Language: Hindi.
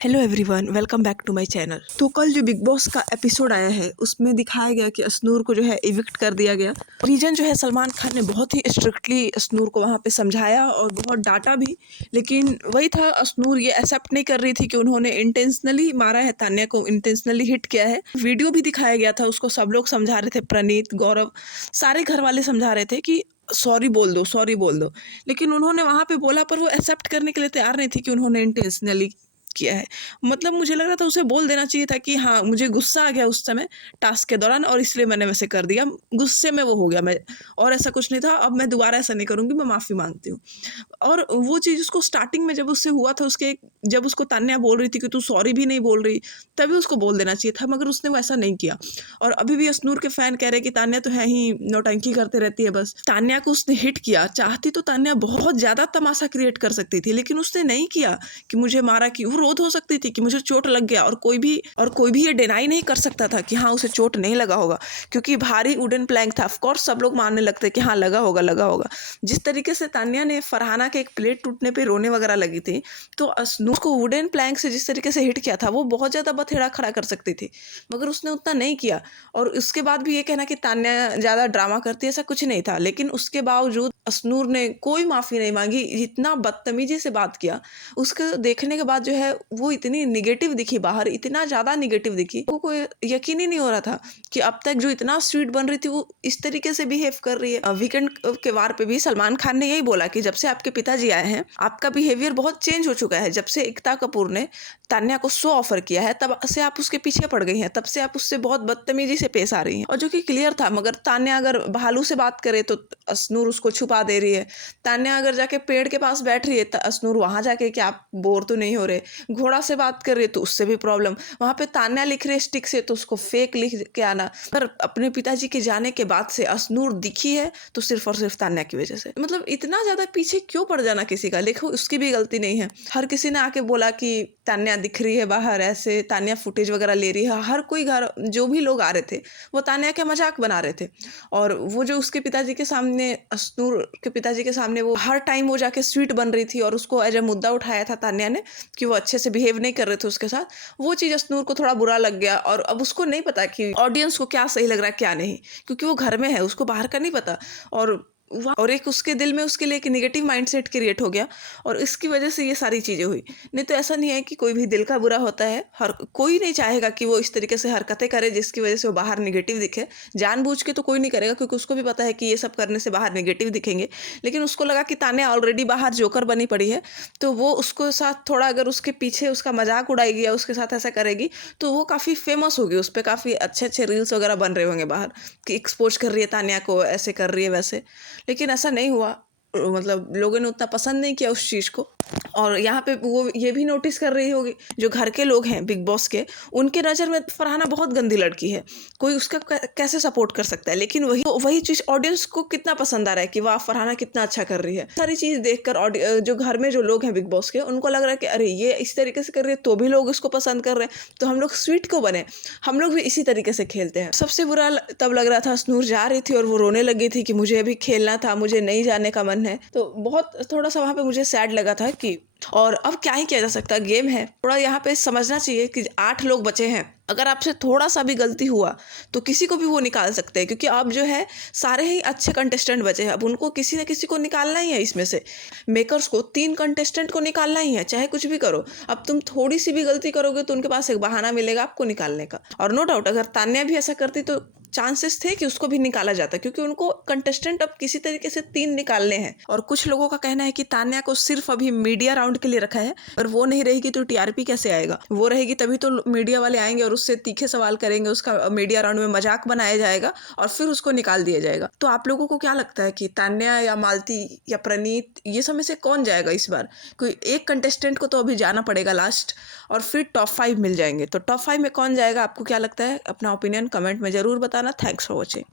Hello everyone, welcome back to my channel. तो कल जो बिग बॉस का एपिसोड आया है उसमें दिखाया गया कि अश्नूर को जो है इविक्ट कर दिया गया। रीजन जो है सलमान खान ने बहुत ही स्ट्रिक्टली अश्नूर को वहाँ पे समझाया और बहुत डांटा भी, लेकिन वही था, अश्नूर ये एक्सेप्ट नहीं कर रही थी कि उन्होंने इंटेंशनली मारा है, तान्या को इंटेंशनली हिट किया है। वीडियो भी दिखाया गया था, उसको सब लोग समझा रहे थे, प्रणीत, गौरव, सारे घर वाले समझा रहे थे कि सॉरी बोल दो, सॉरी बोल दो। लेकिन उन्होंने वहाँ पे बोला पर वो एक्सेप्ट करने के लिए तैयार नहीं थी कि उन्होंने इंटेंशनली किया है। मतलब मुझे लग रहा था उसे बोल देना चाहिए था कि हाँ, मुझे गुस्सा आ गया उस समय टास्क के दौरान और इसलिए मैंने वैसे कर दिया, गुस्से में वो हो गया मैं, और ऐसा कुछ नहीं था। अब मैं दोबारा ऐसा नहीं करूँगी, मैं माफ़ी मांगती हूँ। और वो चीज़ उसको स्टार्टिंग में जब उससे हुआ था, उसके जब उसको तान्या बोल रही थी कि तू सॉरी भी नहीं बोल रही, तभी उसको बोल देना चाहिए था, मगर उसने वो ऐसा नहीं किया। और अभी भी अश्नूर के फैन कह रहे हैं कि तान्या तो है ही, नौटंकी करते रहती है बस। तान्या को उसने हिट किया, चाहती तो तान्या बहुत ज़्यादा तमाशा क्रिएट कर सकती थी, लेकिन उसने नहीं किया कि मुझे मारा, कि वो रोध हो सकती थी कि मुझे चोट लग गया, और कोई भी ये डिनाई नहीं कर सकता था कि हाँ, उसे चोट नहीं लगा होगा, क्योंकि भारी वुडन प्लैंक था। ऑफ कोर्स सब लोग मानने लगते कि हाँ, लगा होगा, लगा होगा। जिस तरीके से तान्या ने फरहाना के एक प्लेट टूटने पे रोने वगैरह लगी थी, तो अश्नूर को वुडन प्लैंक से जिस तरीके से हिट किया था, वो बहुत ज़्यादा बथेड़ा खड़ा कर सकती थी, मगर उसने उतना नहीं किया। और उसके बाद भी ये कहना कि तान्या ज़्यादा ड्रामा करती है, ऐसा कुछ नहीं था। लेकिन उसके बावजूद अश्नूर ने कोई माफ़ी नहीं मांगी, इतना बदतमीजी से बात किया। उसको देखने के बाद जो है वो इतनी निगेटिव दिखी बाहर, इतना ज़्यादा निगेटिव दिखी, वो कोई यकीन ही नहीं हो रहा था कि अब तक जो इतना स्वीट बन रही थी वो इस तरीके से बिहेव कर रही है। वीकेंड के वार पे भी सलमान खान ने यही बोला कि जब से आपके पिताजी आए हैं, आपका बिहेवियर बहुत चेंज हो चुका है। जब से एकता कपूर ने तान्या को शो ऑफर किया है, तब से आप उसके पीछे पड़ गई हैं, तब से आप उससे बहुत बदतमीजी से पेश आ रही हैं। और जो कि क्लियर था, मगर तान्या अगर भालू से बात करे तो अश्नूर उसको छुपा दे रही है। तान्या अगर जाके पेड़ के पास बैठ रही है तो अश्नूर वहां जाके कि आप बोर तो नहीं हो रहे। घोड़ा से बात कर रही है तो उससे भी प्रॉब्लम। वहां पे तान्या लिख रही है स्टिक से, तो उसको फेक लिख के आना। पर अपने पिताजी के जाने के बाद से अश्नूर दिखी है तो सिर्फ और सिर्फ तान्या की वजह से। मतलब इतना ज्यादा पीछे क्यों पड़ जाना किसी का? देखो, उसकी भी गलती नहीं है। हर किसी ने आके बोला कि तान्या दिख रही है बाहर, ऐसे तान्या फुटेज वगैरह ले रही है। हर कोई घर, जो भी लोग आ रहे थे, वो तान्या के मजाक बना रहे थे। और वो जो उसके पिताजी के सामने, अश्नूर के पिताजी के सामने, वो हर टाइम वो जाके स्वीट बन रही थी और उसको एज ए मुद्दा उठाया था तान्या ने कि वो अच्छे से बिहेव नहीं कर रहे थे उसके साथ। वो चीज़ अश्नूर को थोड़ा बुरा लग गया, और अब उसको नहीं पता कि ऑडियंस को क्या सही लग रहा है क्या नहीं, क्योंकि वो घर में है, उसको बाहर का नहीं पता। और एक उसके दिल में उसके लिए एक नेगेटिव माइंडसेट क्रिएट हो गया, और इसकी वजह से ये सारी चीज़ें हुई। नहीं तो ऐसा नहीं है कि कोई भी दिल का बुरा होता है। हर कोई नहीं चाहेगा कि वो इस तरीके से हरकतें करे जिसकी वजह से वो बाहर नेगेटिव दिखे। जानबूझ के तो कोई नहीं करेगा, क्योंकि उसको भी पता है कि ये सब करने से बाहर नेगेटिव दिखेंगे। लेकिन उसको लगा कि तान्या ऑलरेडी बाहर जोकर बनी पड़ी है, तो वो उसको साथ थोड़ा अगर उसके पीछे उसका मजाक उड़ाएगी या उसके साथ ऐसा करेगी, तो वो काफ़ी फेमस होगी, उस पर काफ़ी अच्छे अच्छे रील्स वगैरह बन रहे होंगे बाहर कि एक्सपोज कर रही है तान्या को, ऐसे कर रही है वैसे। लेकिन ऐसा नहीं हुआ। मतलब लोगों ने उतना पसंद नहीं किया उस चीज़ को। और यहाँ पे वो ये भी नोटिस कर रही होगी, जो घर के लोग हैं बिग बॉस के, उनके नज़र में फरहाना बहुत गंदी लड़की है, कोई उसका कैसे सपोर्ट कर सकता है। लेकिन वही वही चीज़ ऑडियंस को कितना पसंद आ रहा है कि वाह, फरहाना कितना अच्छा कर रही है। सारी चीज़ देखकर जो घर में जो लोग हैं बिग बॉस के, उनको लग रहा है कि अरे ये इस तरीके से कर रही है तो भी लोग इसको पसंद कर रहे हैं, तो हम लोग स्वीट क्यों बने, हम लोग भी इसी तरीके से खेलते हैं। सबसे बुरा तब लग रहा था, अश्नूर जा रही थी और वो रोने लगी थी कि मुझे अभी खेलना था, मुझे नहीं जाने का मन है। तो बहुत थोड़ा सा वहाँ पे मुझे सैड लगा था कि, और अब क्या ही किया जा सकता है, गेम है। थोड़ा यहाँ पे समझना चाहिए कि 8 लोग बचे हैं, अगर आपसे थोड़ा सा भी गलती हुआ तो किसी को भी वो निकाल सकते हैं, क्योंकि अब जो है सारे ही अच्छे कंटेस्टेंट बचे हैं। अब उनको किसी न किसी को निकालना ही है इसमें से। मेकर्स को 3 कंटेस्टेंट को निकालना ही है, चाहे कुछ भी करो। अब तुम थोड़ी सी भी गलती करोगे तो उनके पास एक बहाना मिलेगा आपको निकालने का। और नो डाउट अगर तान्या भी ऐसा करती तो चांसेस थे कि उसको भी निकाला जाता, क्योंकि उनको कंटेस्टेंट अब किसी तरीके से 3 निकालने हैं। और कुछ लोगों का कहना है कि तान्या को सिर्फ अभी मीडिया राउंड के लिए रखा है, और वो नहीं रहेगी तो टीआरपी कैसे आएगा? वो रहेगी तभी तो मीडिया वाले आएंगे और उससे तीखे सवाल करेंगे, उसका मीडिया राउंड में मजाक बनाया जाएगा और फिर उसको निकाल दिया जाएगा। तो आप लोगों को क्या लगता है कि तान्या या मालती या प्रणीत, ये सब में से कौन जाएगा इस बार? कोई एक कंटेस्टेंट को तो अभी जाना पड़ेगा लास्ट, और फिर टॉप 5 मिल जाएंगे। तो टॉप 5 में कौन जाएगा, आपको क्या लगता है? अपना ओपिनियन कमेंट में जरूर बताना। Thanks for watching.